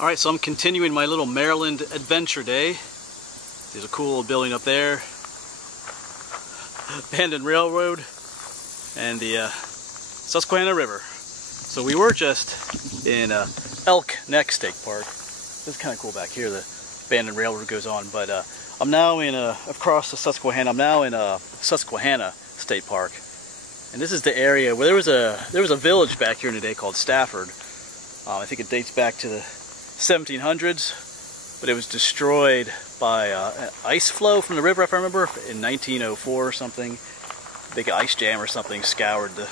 Alright, so I'm continuing my little Maryland adventure day. There's a cool little building up there. Abandoned railroad and the Susquehanna River. So we were just in Elk Neck State Park. This is kind of cool back here. The abandoned railroad goes on, but I'm now in across the Susquehanna. I'm now in Susquehanna State Park, and this is the area where there was a village back here in the day called Stafford. I think it dates back to the 1700s, but it was destroyed by an ice flow from the river, if I remember, in 1904 or something. Big ice jam or something scoured the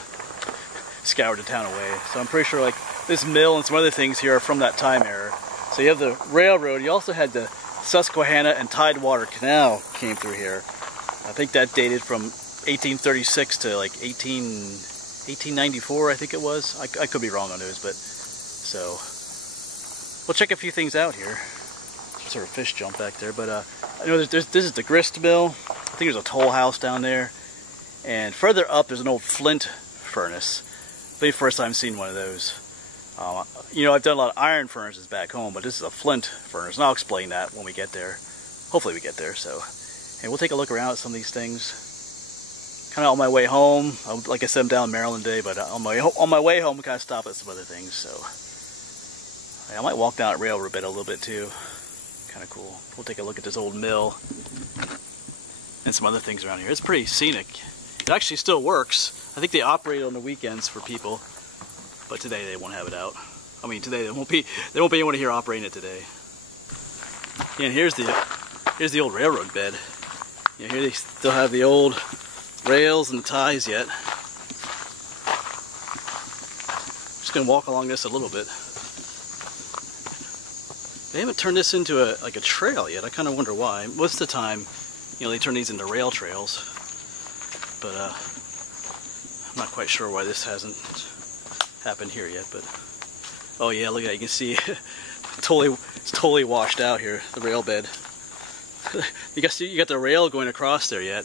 town away. So I'm pretty sure like this mill and some other things here are from that time era. So you have the railroad. You also had the Susquehanna and Tidewater Canal came through here. I think that dated from 1836 to like 1894, I think it was. I could be wrong on those, but so we'll check a few things out here. Some sort of fish jump back there, but I know this is the Grist Mill. I think there's a toll house down there, and further up there's an old Flint Furnace. Maybe first time I've seen one of those. You know, I've done a lot of iron furnaces back home, but this is a flint furnace, and I'll explain that when we get there. Hopefully we get there. So, and we'll take a look around at some of these things. Kind of on my way home. Like I said, I'm down in Maryland today, but on my way home, we kind of stop at some other things. So, I might walk down at railroad bed a little bit too. Kind of cool. We'll take a look at this old mill and some other things around here. It's pretty scenic. It actually still works. I think they operate on the weekends for people, but today they won't have it out. I mean, today there won't be anyone here operating it today. Yeah, and here's the old railroad bed. Yeah, here they still have the old rails and the ties yet. Just gonna walk along this a little bit. They haven't turned this into a trail yet. I kind of wonder why. Most of the time, you know, they turn these into rail trails, but I'm not quite sure why this hasn't happened here yet. But oh yeah, look at that. You can see it's totally washed out here, the rail bed. You got the rail going across there yet,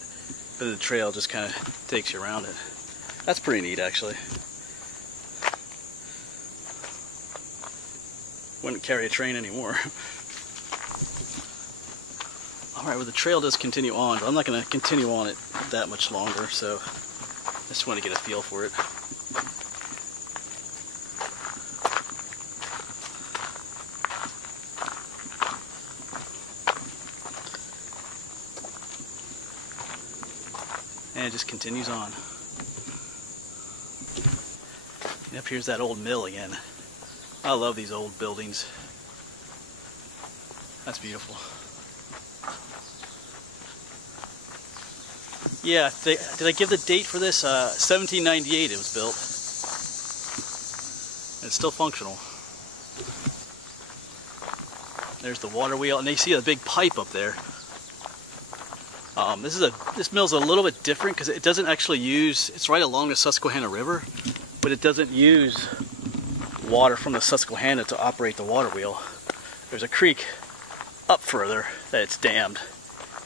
but the trail just kind of takes you around it. That's pretty neat, actually. Wouldn't carry a train anymore. Alright, well the trail does continue on, but I'm not going to continue on it that much longer, so I just want to get a feel for it. And it just continues on. And up here's that old mill again. I love these old buildings. That's beautiful. Yeah, did I give the date for this? 1798 it was built. And it's still functional. There's the water wheel, and you see a big pipe up there. This mill's a little bit different because it doesn't actually use, it's right along the Susquehanna River, but it doesn't use water from the Susquehanna to operate the water wheel. There's a creek up further that it's dammed,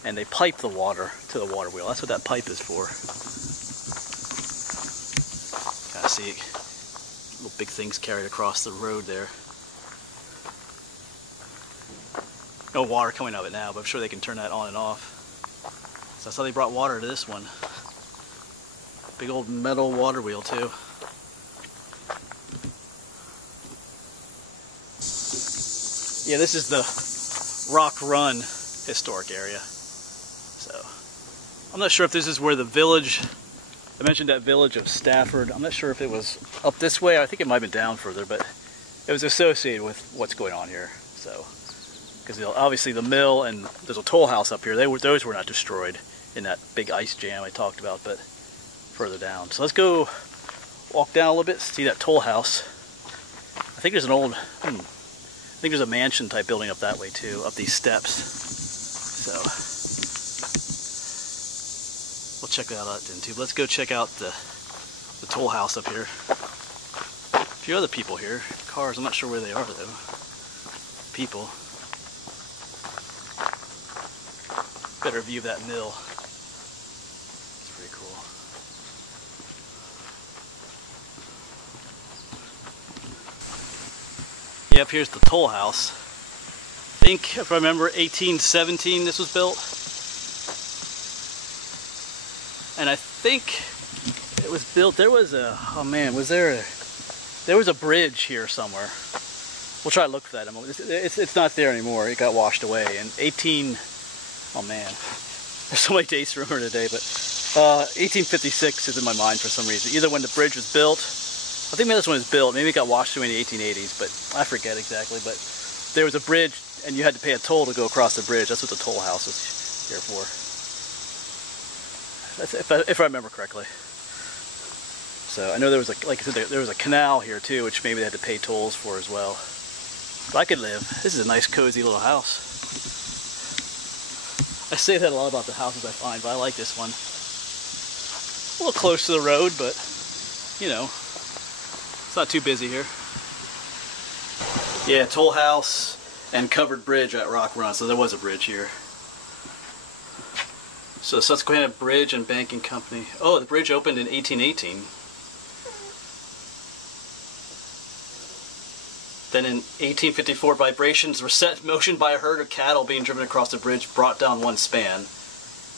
and they pipe the water to the water wheel. That's what that pipe is for. Kind of see little big things carried across the road there. No water coming out of it now, but I'm sure they can turn that on and off. So that's how they brought water to this one. Big old metal water wheel too. Yeah, this is the Rock Run historic area. So, I'm not sure if this is where the village, I mentioned that village of Stafford. I'm not sure if it was up this way. I think it might have been down further, but it was associated with what's going on here. So, because obviously the mill and there's a toll house up here. Those were not destroyed in that big ice jam I talked about, but further down. So let's go walk down a little bit, see that toll house. I think there's an old, I think there's a mansion type building up that way too, up these steps. So we'll check that out then too. But let's go check out the toll house up here. A few other people here, cars. I'm not sure where they are though. People. Better view of that mill. It's pretty cool. Yep, here's the toll house. I think, if I remember, 1817 this was built. And I think it was built, there was a, oh man, there was a bridge here somewhere. We'll try to look for that in a moment. It's not there anymore, it got washed away. And oh man, there's so many dates to remember today, but 1856 is in my mind for some reason. Either when the bridge was built, I think maybe that's when it was built, maybe it got washed away in the 1880s, but I forget exactly. But there was a bridge and you had to pay a toll to go across the bridge. That's what the toll house was here for. That's if I remember correctly. So I know there was like I said, there was a canal here too, which maybe they had to pay tolls for as well. But I could live. This is a nice cozy little house. I say that a lot about the houses I find, but I like this one. A little close to the road, but you know, it's not too busy here. Yeah, toll house and covered bridge at Rock Run, so there was a bridge here. So Susquehanna Bridge and Banking Company. Oh, the bridge opened in 1818. Then in 1854, vibrations were set in motion by a herd of cattle being driven across the bridge, brought down one span.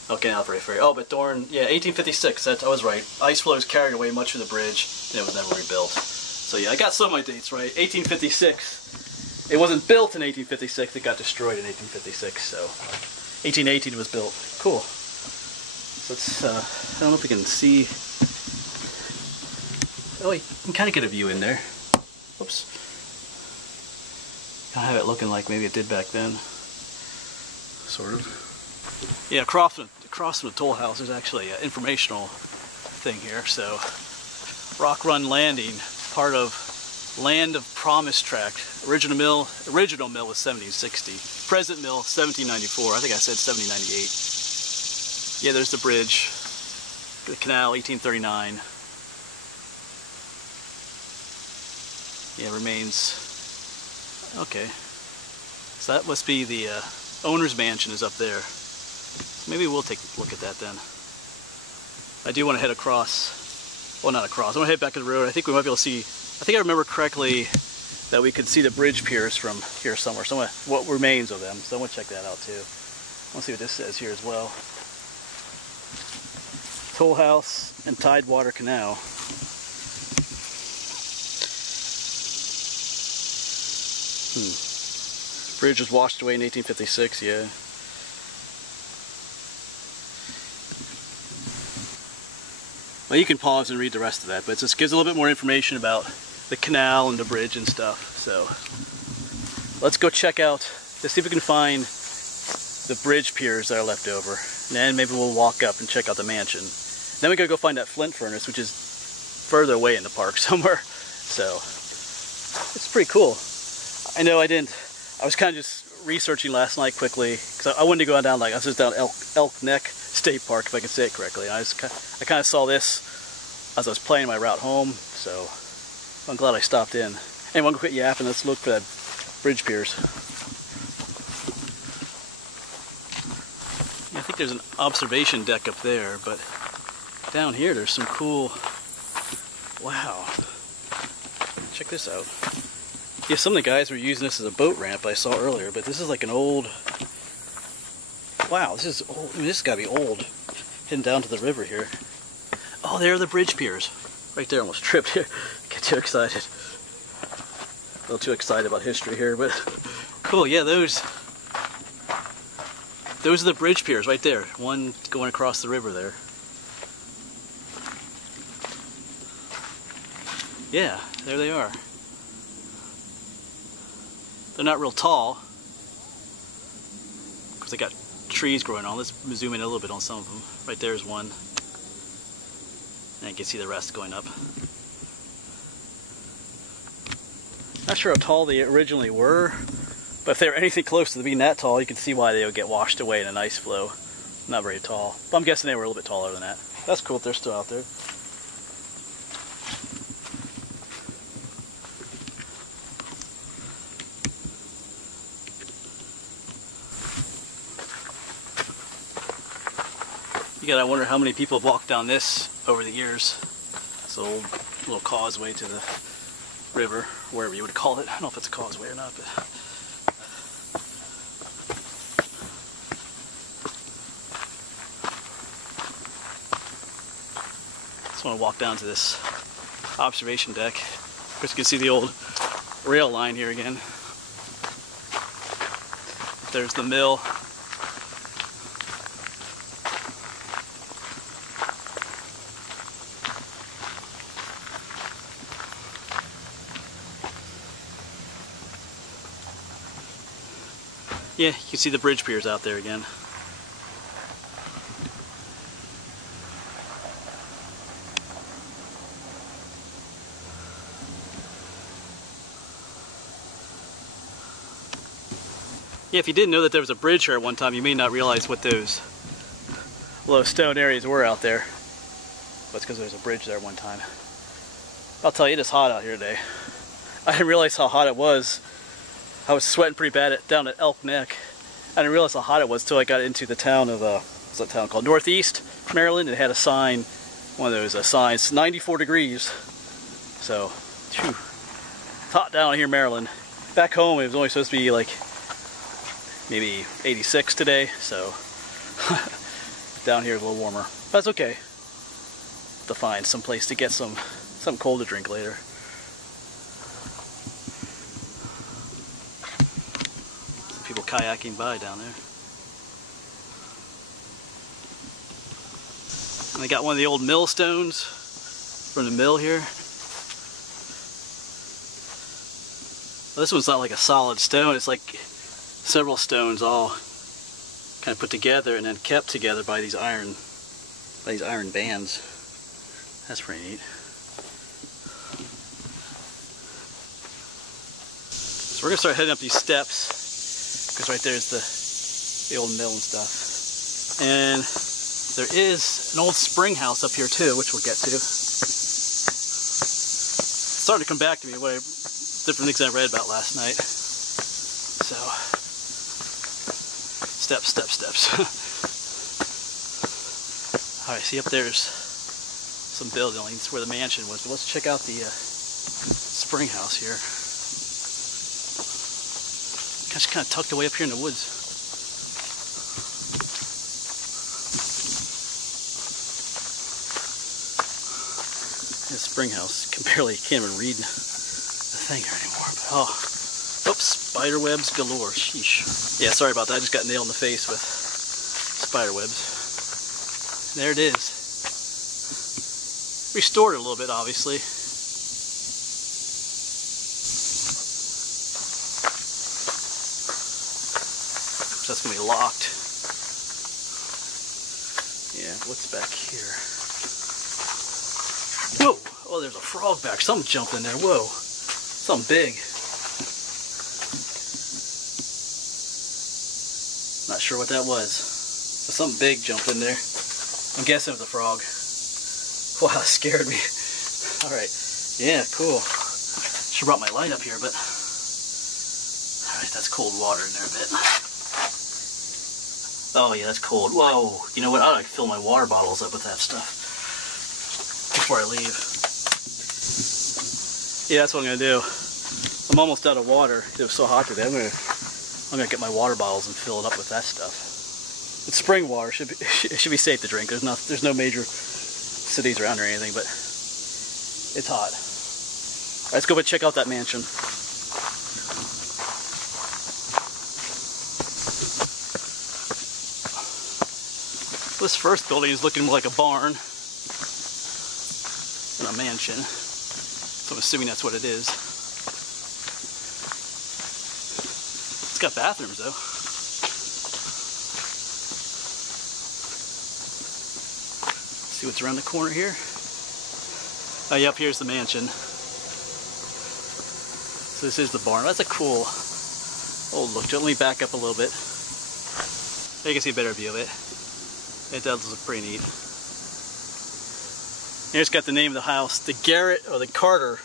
Okay, now very ferry. Oh, but yeah, 1856, I was right. Ice flows carried away much of the bridge, and it was never rebuilt. So yeah, I got some of my dates right. 1856. It wasn't built in 1856, it got destroyed in 1856, so 1818 it was built. Cool. So it's, I don't know if we can see. Oh, you can kind of get a view in there. Whoops. Kind of have it looking like maybe it did back then. Sort of. Yeah, across from the toll house, there's actually an informational thing here. So, Rock Run Landing, part of Land of Promise Tract. Original mill was 1760. Present mill 1794. I think I said 1798. Yeah, there's the bridge. The canal 1839. Yeah, remains. Okay. So that must be the owner's mansion is up there. Maybe we'll take a look at that then. I do want to head across. Well, not across. I want to head back to the road. I think we might be able to see. I think I remember correctly that we could see the bridge piers from here somewhere. What remains of them. So I want to check that out too. I want to see what this says here as well. Toll house and Tidewater Canal. Bridge was washed away in 1856, yeah. Well, you can pause and read the rest of that, but it just gives a little bit more information about the canal and the bridge and stuff. So let's go check out, let's see if we can find the bridge piers that are left over. And then maybe we'll walk up and check out the mansion. Then we gotta go find that Flint Furnace, which is further away in the park somewhere. So it's pretty cool. I know I was kind of just researching last night quickly, because I wanted to go down, I was just down Elk Neck State Park, if I can say it correctly. And I kind of saw this as I was playing my route home, so I'm glad I stopped in. Anyway, I'm going to quit yapping, let's look for that bridge piers. Yeah, I think there's an observation deck up there, but down here there's some cool, wow, check this out. Yeah, some of the guys were using this as a boat ramp I saw earlier, but this is like an old, wow, this is old. I mean, this has got to be old, heading down to the river here. Oh, there are the bridge piers. Right there, almost tripped here. Get too excited. A little too excited about history here, but cool, yeah, those are the bridge piers right there. One going across the river there. Yeah, there they are. They're not real tall because they got trees growing on. Let's zoom in a little bit on some of them. Right there's one. And you can see the rest going up. Not sure how tall they originally were, but if they were anything close to being that tall, you can see why they would get washed away in an ice flow. Not very tall. But I'm guessing they were a little bit taller than that. That's cool if they're still out there. I wonder how many people have walked down this over the years. It's an old little causeway to the river, wherever you would call it. I don't know if it's a causeway or not, but just want to walk down to this observation deck. Of course, you can see the old rail line here again. There's the mill. Yeah, you can see the bridge piers out there again. Yeah, if you didn't know that there was a bridge here at one time, you may not realize what those low stone areas were out there. But it's because there was a bridge there at one time. I'll tell you, it is hot out here today. I didn't realize how hot it was. I was sweating pretty bad down at Elk Neck. I didn't realize how hot it was until I got into the town of, what's that town called? Northeast Maryland. It had a sign, one of those signs, 94 degrees. So, phew, it's hot down here in Maryland. Back home, it was only supposed to be like maybe 86 today, so down here is a little warmer. That's okay. To find some place to get something cold to drink later. Some people kayaking by down there. And they got one of the old millstones from the mill here. Well, this one's not like a solid stone, it's like several stones all kind of put together and then kept together by these iron bands. That's pretty neat. So we're gonna start heading up these steps because right there's the old mill and stuff. And there is an old spring house up here too, which we'll get to. It's starting to come back to me, different things I read about last night. So, steps. Alright, see up there's some buildings where the mansion was, but let's check out the spring house here. It's kind of tucked away up here in the woods. This spring house, can't even read the thing here anymore, but oops, spider webs galore, sheesh. Yeah, sorry about that, I just got nailed in the face with spider webs. There it is. Restored it a little bit, obviously. Oops, that's gonna be locked. Yeah, what's back here? Whoa! Oh, there's a frog back. Something jumped in there. Whoa. Something big. Not sure what that was. But something big jumped in there. I'm guessing it was a frog. Wow, that scared me. Alright. Yeah, cool. Should have brought my light up here, but... Alright, that's cold water in there a bit. Oh yeah, that's cold. Whoa. You know what? I like to fill my water bottles up with that stuff before I leave. Yeah, that's what I'm gonna do. I'm almost out of water. It was so hot today. I'm gonna get my water bottles and fill it up with that stuff. It's spring water. It should be safe to drink. There's no major cities around or anything, but it's hot. All right, let's go check out that mansion. This first building is looking more like a barn than a mansion, so I'm assuming that's what it is. It's got bathrooms though. See what's around the corner here? Oh, yep, here's the mansion. So this is the barn. That's a cool old look. Let me back up a little bit. There you can see a better view of it. It does look pretty neat. Here's got the name of the house, the Carter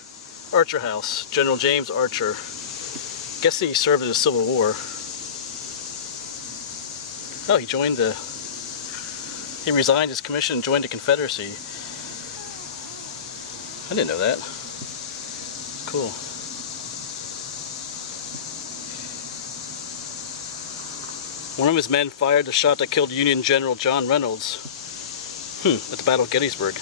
Archer House, General James Archer. Guess he served in the Civil War. Oh, he resigned his commission and joined the Confederacy. I didn't know that. cool. One of his men fired the shot that killed Union General John Reynolds at the Battle of Gettysburg.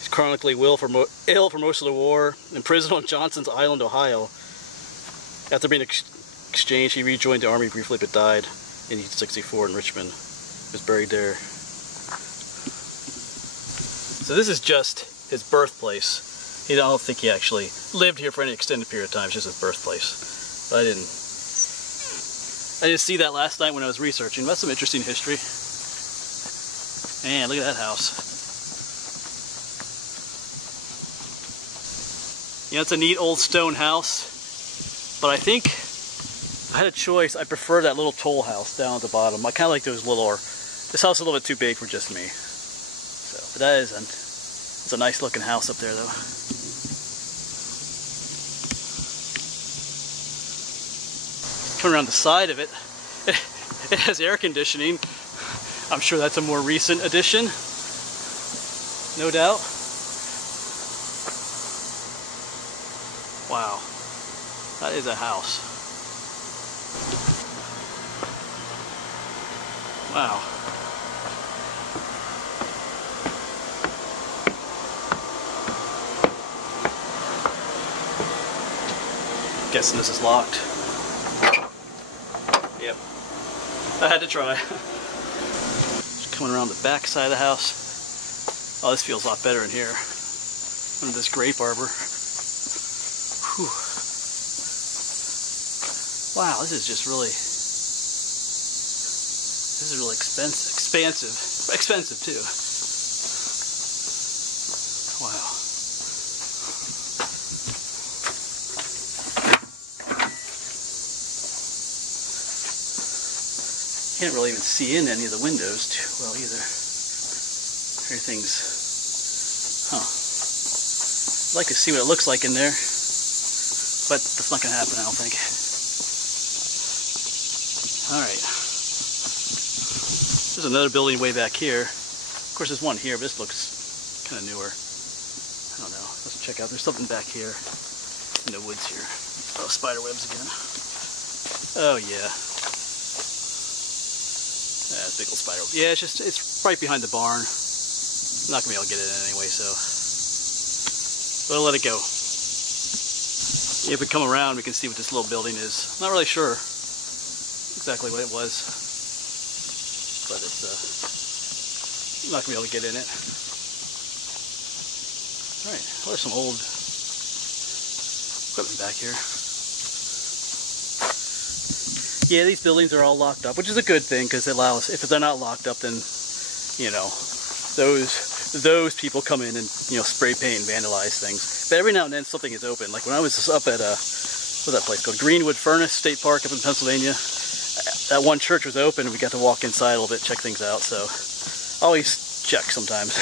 He's chronically ill for most of the war, imprisoned on Johnson's Island, Ohio. After being exchanged, he rejoined the army briefly but died in 1864 in Richmond. He was buried there. So this is just his birthplace. I don't think he actually lived here for any extended period of time. It's just his birthplace. But I didn't see that last night when I was researching. That's some interesting history. Man, look at that house. You know, it's a neat old stone house. But I think if I had a choice, I prefer that little toll house down at the bottom. I kind of like those littler. This house is a little bit too big for just me. So, but that is it's a nice looking house up there, though. Coming around the side of it, it has air conditioning. I'm sure that's a more recent addition, no doubt. Wow, that is a house. Wow. Guessing this is locked. Yep. I had to try. Just coming around the back side of the house. Oh, this feels a lot better in here. Under this grape arbor. Whew. Wow, this is just really... This is really expensive too. Wow. Can't really even see in any of the windows too well either. Everything's, I'd like to see what it looks like in there, but that's not gonna happen, I don't think. All right. There's another building way back here. Of course, there's one here, but this looks kind of newer. I don't know. Let's check out. There's something back here in the woods here. Oh, spider webs again. Oh yeah. That's big old spider. Yeah, it's right behind the barn. I'm not gonna be able to get it in anyway, so. But I'll let it go. If we come around, we can see what this little building is. I'm not really sure exactly what it was. But it's I'm not gonna be able to get in it. All right, well, there's some old equipment back here. Yeah, these buildings are all locked up, which is a good thing because it allows. If they're not locked up, then you know those people come in and spray paint and vandalize things. But every now and then something is open. Like when I was up at what's that place called? Greenwood Furnace State Park up in Pennsylvania. That one church was open and we got to walk inside a little bit, check things out, so I always check sometimes.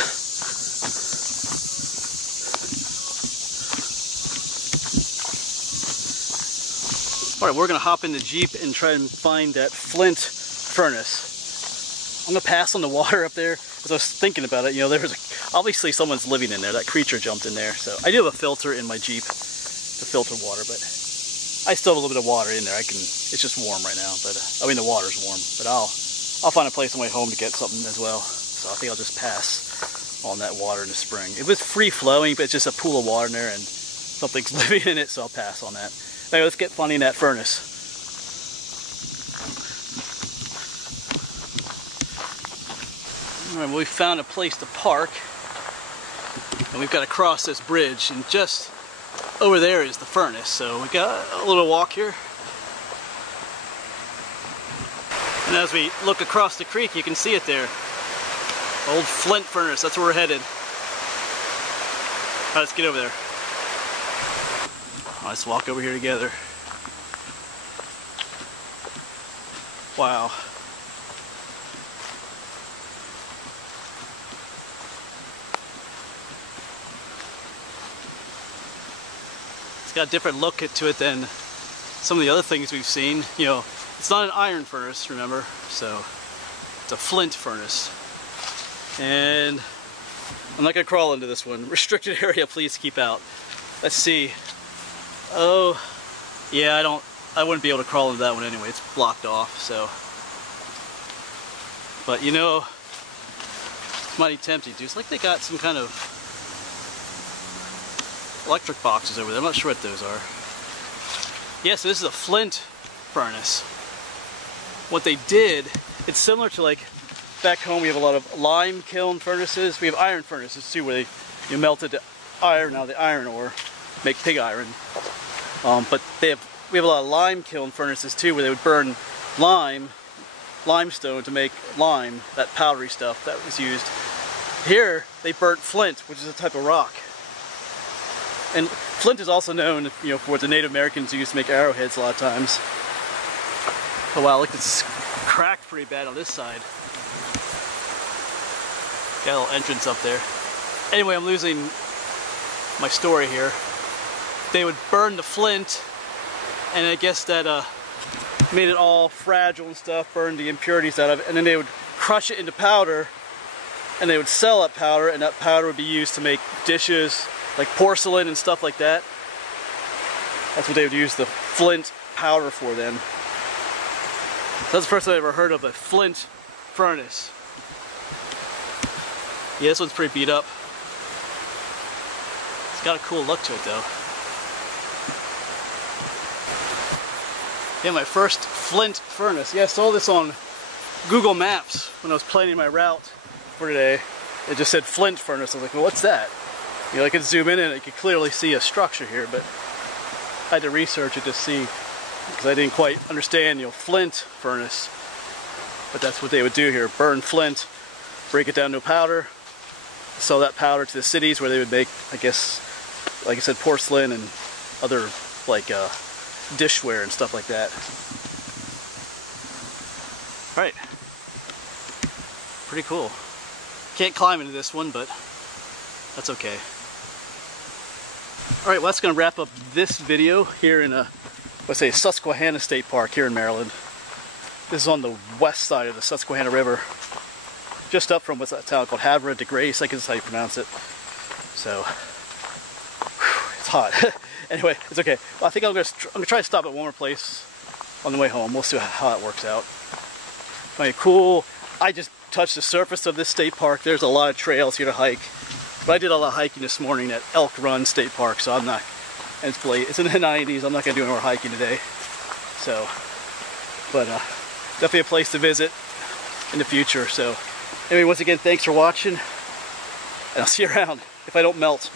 Alright, we're going to hop in the Jeep and try and find that Flint Furnace. I'm going to pass on the water up there, because I was thinking about it, there was obviously someone's living in there, that creature jumped in there, so I do have a filter in my Jeep to filter water, but I still have a little bit of water in there. It's just warm right now, but I mean the water's warm. But I'll find a place on my way home to get something as well. So I think I'll just pass on that water in the spring. It was free flowing, but it's just a pool of water in there, and something's living in it, so I'll pass on that. Anyway, let's get finding that furnace. All right, well, we found a place to park, and we've got to cross this bridge, and just over there is the furnace, so we got a little walk here. And as we look across the creek, you can see it there. Old Flint Furnace, that's where we're headed. All right, let's get over there. Let's walk over here together. Wow. It's got a different look to it than some of the other things we've seen. It's not an iron furnace, remember? So it's a flint furnace. And I'm not gonna crawl into this one. Restricted area, please keep out. Let's see. Oh, yeah, I wouldn't be able to crawl into that one anyway. It's blocked off, so. But you know, it's mighty tempting, dude. It's like they got some kind of electric boxes over there. I'm not sure what those are. Yeah, so this is a Flint Furnace. What they did, it's similar to like back home we have a lot of lime kiln furnaces. We have iron furnaces too, where you melted the iron out of the iron ore, make pig iron. But we have a lot of lime kiln furnaces too, where they would burn limestone to make lime, that powdery stuff that was used. Here they burnt flint, which is a type of rock. And flint is also known, you know, for what the Native Americans used to make arrowheads a lot of times. Oh wow, look, it's cracked pretty bad on this side. Got a little entrance up there. Anyway, I'm losing my story here. They would burn the flint, and I guess that made it all fragile and stuff, burned the impurities out of it, and then they would crush it into powder, and they would sell that powder, and that powder would be used to make dishes, like porcelain and stuff like that. That's what they would use the flint powder for then. So that's the first time I ever heard of a Flint Furnace. Yeah, this one's pretty beat up. It's got a cool look to it though. Yeah, my first Flint Furnace. Yeah, I saw this on Google Maps when I was planning my route for today. It just said Flint Furnace. I was like, well, what's that? You know, I could zoom in and I could clearly see a structure here, but I had to research it to see, because I didn't quite understand, you know, Flint Furnace. But that's what they would do here, burn flint, break it down to a powder, sell that powder to the cities where they would make, I guess, like I said, porcelain and other, like, dishware and stuff like that. Alright. Pretty cool. Can't climb into this one, but that's okay. Alright, well, that's going to wrap up this video here in let's say Susquehanna State Park here in Maryland. This is on the west side of the Susquehanna River. Just up from what's that town called Havre de Grace, I guess is how you pronounce it. So, whew, it's hot. Anyway, it's okay. Well, I think I'm gonna try to stop at one more place on the way home. We'll see how it works out. Anyway, cool. I just touched the surface of this state park. There's a lot of trails here to hike. But I did a lot of hiking this morning at Elk Run State Park, so I'm not, and it's late. It's in the 90s. I'm not gonna do any more hiking today. So, but definitely a place to visit in the future. So, anyway, once again, thanks for watching, and I'll see you around if I don't melt.